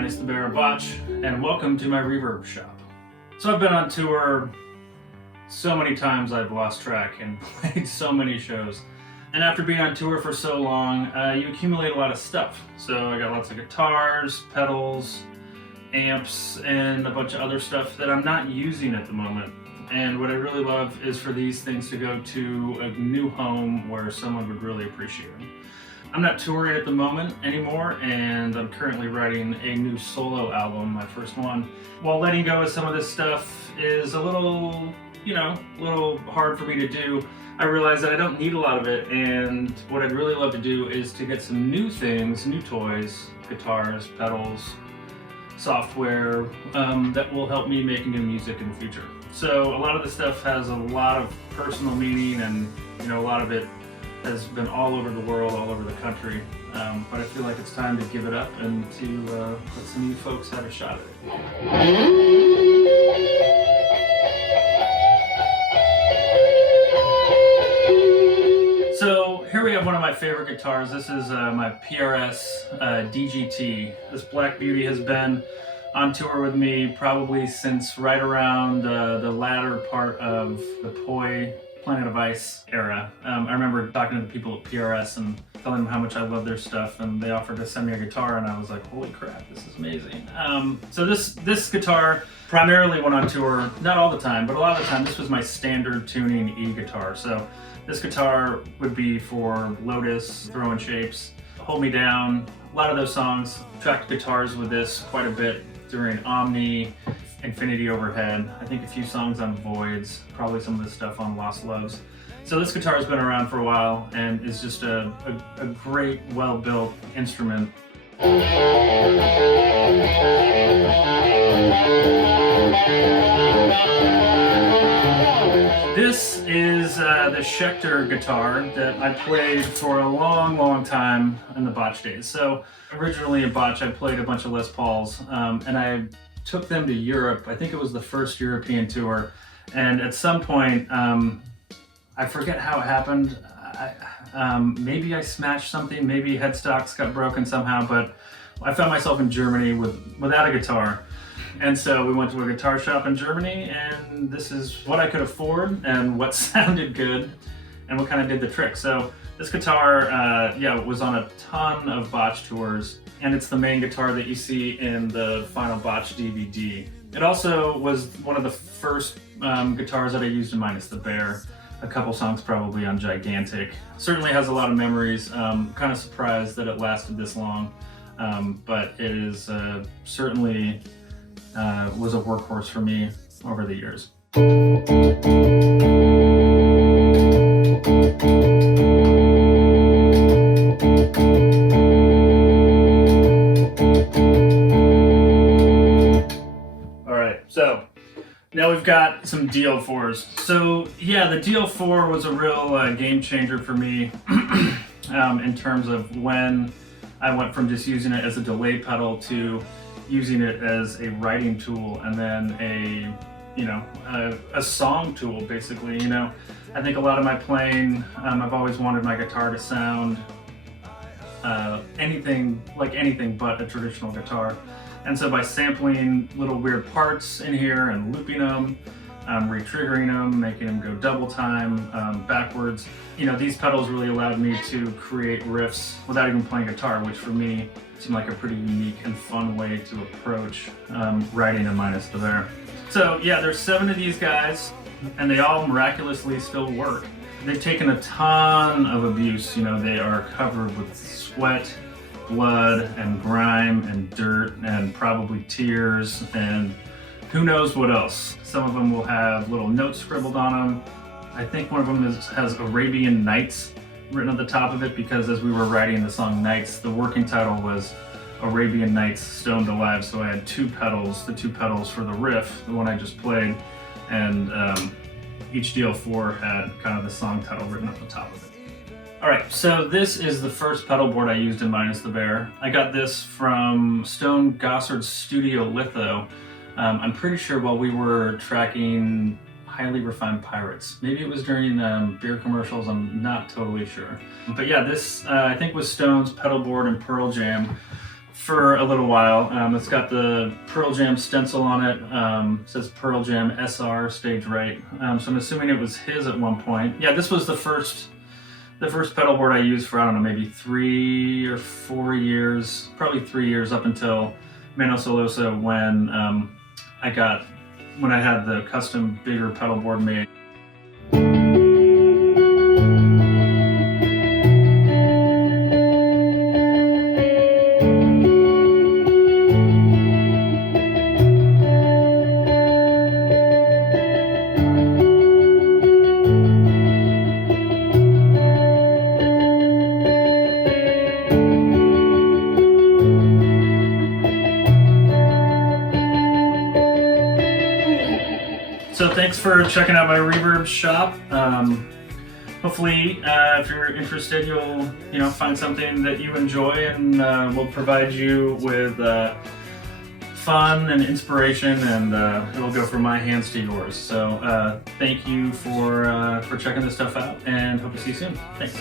minus the bear and Botch, and welcome to my Reverb shop. So I've been on tour so many times I've lost track and played so many shows. And after being on tour for so long, you accumulate a lot of stuff. So I got lots of guitars, pedals, amps, and a bunch of other stuff that I'm not using at the moment. And what I really love is for these things to go to a new home where someone would really appreciate them. I'm not touring at the moment anymore, and I'm currently writing a new solo album, my first one. While letting go of some of this stuff is a little, little hard for me to do, I realize that I don't need a lot of it, and what I'd really love to do is to get some new things, new toys, guitars, pedals, software that will help me making new music in the future. So a lot of this stuff has a lot of personal meaning, and a lot of it has been all over the world, all over the country, but I feel like it's time to give it up and to let some new folks have a shot at it. So here we have one of my favorite guitars. This is my PRS DGT. This Black Beauty has been on tour with me probably since right around the latter part of the Poi Planet of Ice era. I remember talking to the people at PRS and telling them how much I love their stuff, and they offered to send me a guitar, and I was like, holy crap, this is amazing. So this guitar primarily went on tour, not all the time, but a lot of the time. This was my standard tuning E guitar. So this guitar would be for Lotus, Throwing Shapes, Hold Me Down, a lot of those songs. Tracked guitars with this quite a bit during Omni, Infinity Overhead, I think a few songs on Voids, probably some of the stuff on Lost Loves. So this guitar has been around for a while and is just a great, well-built instrument. This is the Schecter guitar that I played for a long, long time in the Botch days. So originally in Botch, I played a bunch of Les Pauls, and I took them to Europe. I think it was the first European tour, and at some point, I forget how it happened. Maybe I smashed something, maybe headstocks got broken somehow, but I found myself in Germany without a guitar. And so we went to a guitar shop in Germany, and this is what I could afford and what sounded good and what kind of did the trick. So this guitar, was on a ton of Botch tours, and it's the main guitar that you see in the final Botch DVD. It also was one of the first guitars that I used in Minus the Bear. A couple songs probably on Gigantic. Certainly has a lot of memories. Kind of surprised that it lasted this long, but it is certainly was a workhorse for me over the years. So now we've got some DL4s. So yeah, the DL4 was a real game changer for me in terms of when I went from just using it as a delay pedal to using it as a writing tool, and then a song tool, basically. I think a lot of my playing, I've always wanted my guitar to sound anything but a traditional guitar. And so by sampling little weird parts in here and looping them, re-triggering them, making them go double time, backwards, these pedals really allowed me to create riffs without even playing guitar, which for me seemed like a pretty unique and fun way to approach writing in Minus the Bear. So yeah, there's 7 of these guys, and they all miraculously still work. They've taken a ton of abuse. They are covered with sweat, blood and grime and dirt and probably tears and who knows what else. Some of them will have little notes scribbled on them. I think one of them has Arabian Nights written at the top of it, because as we were writing the song Nights, the working title was Arabian Nights Stoned Alive. So I had 2 pedals, the 2 pedals for the riff, the one I just played, and each DL4 had kind of the song title written at the top of it. Alright, so this is the first pedal board I used in Minus the Bear. I got this from Stone Gossard's Studio Litho. I'm pretty sure while we were tracking Highly Refined Pirates. Maybe it was during beer commercials, I'm not totally sure. But yeah, this I think was Stone's pedal board in Pearl Jam for a little while. It's got the Pearl Jam stencil on it. It says Pearl Jam SR stage right. So I'm assuming it was his at one point. Yeah, this was the first pedal board I used for, I don't know, maybe 3 or 4 years, probably 3 years, up until Mano Solosa, when I had the custom bigger pedal board made. So thanks for checking out my Reverb shop. Hopefully, if you're interested, you'll find something that you enjoy, and we'll provide you with fun and inspiration, and it'll go from my hands to yours. So thank you for checking this stuff out, and hope to see you soon. Thanks.